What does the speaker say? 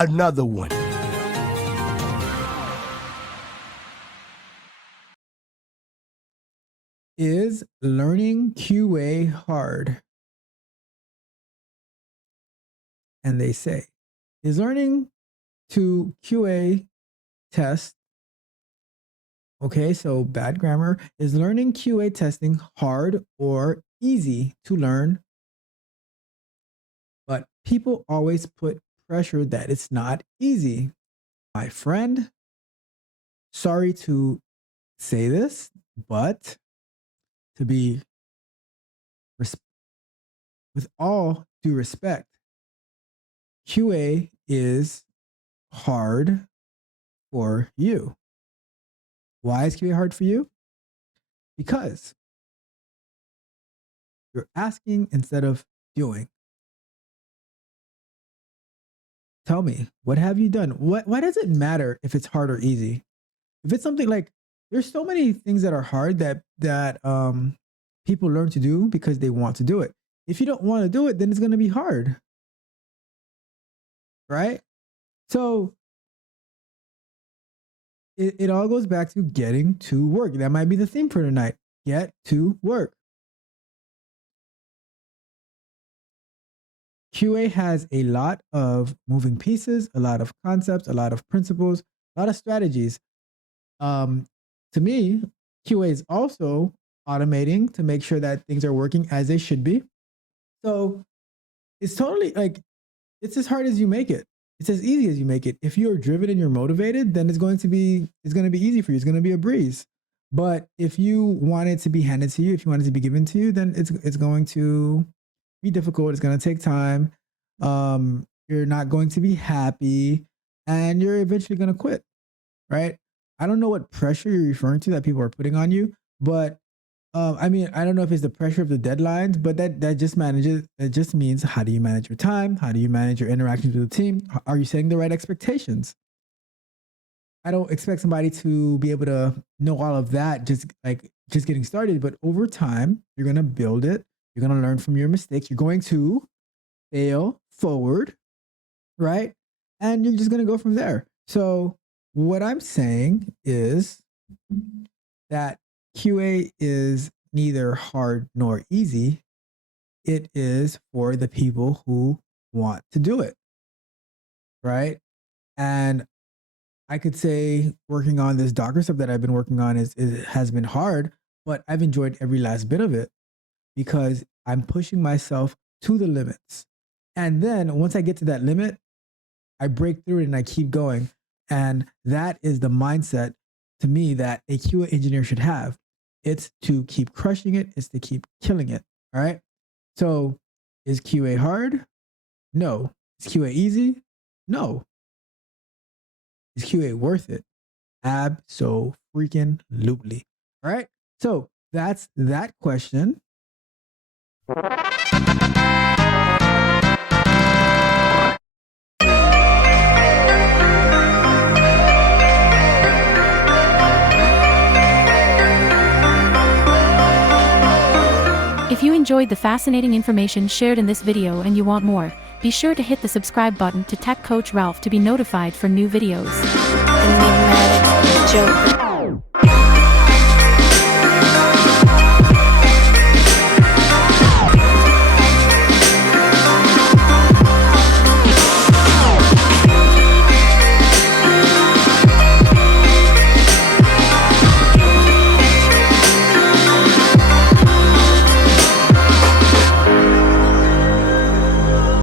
another one. Is learning QA hard? And they say, is learning to QA test, okay, so bad grammar, is learning QA testing hard or easy to learn? But people always put pressure that it's not easy. My friend, sorry to say this, but to be with all due respect, QA is hard for you. Why is QA hard for you? Because you're asking instead of doing. Tell me, what have you done? Why does it matter if it's hard or easy? If it's something like, there's so many things that are hard that people learn to do because they want to do it. If you don't want to do it, then it's going to be hard, right? So it all goes back to getting to work. That might be the theme for tonight. Get to work. QA has a lot of moving pieces, a lot of concepts, a lot of principles, a lot of strategies. To me, QA is also automating to make sure that things are working as they should be. So it's totally like, it's as hard as you make it. It's as easy as you make it. If you're driven and you're motivated, then it's going to be easy for you. It's going to be a breeze. But if you want it to be handed to you, if you want it to be given to you, then it's going to be difficult. It's going to take time. You're not going to be happy, and you're eventually going to quit, right? I don't know what pressure you're referring to that people are putting on you, but I mean, I don't know if it's the pressure of the deadlines, but that just means, how do you manage your time? How do you manage your interactions with the team? Are you setting the right expectations? I don't expect somebody to be able to know all of that just getting started, but over time, you're going to build it. You're going to learn from your mistakes. You're going to fail forward, right? And you're just going to go from there. So what I'm saying is that QA is neither hard nor easy. It is for the people who want to do it, right? And I could say working on this Docker stuff that I've been working on has been hard, but I've enjoyed every last bit of it because I'm pushing myself to the limits. And then once I get to that limit, I break through it and I keep going. And that is the mindset to me that a QA engineer should have. It's to keep crushing it. It's to keep killing it. All right. So is QA hard? No. Is QA easy? No. Is QA worth it? Abso-freaking-lutely. All right. So that's that question. If you enjoyed the fascinating information shared in this video and you want more, be sure to hit the subscribe button to Tech Coach Ralph to be notified for new videos. Enigmatic Joker.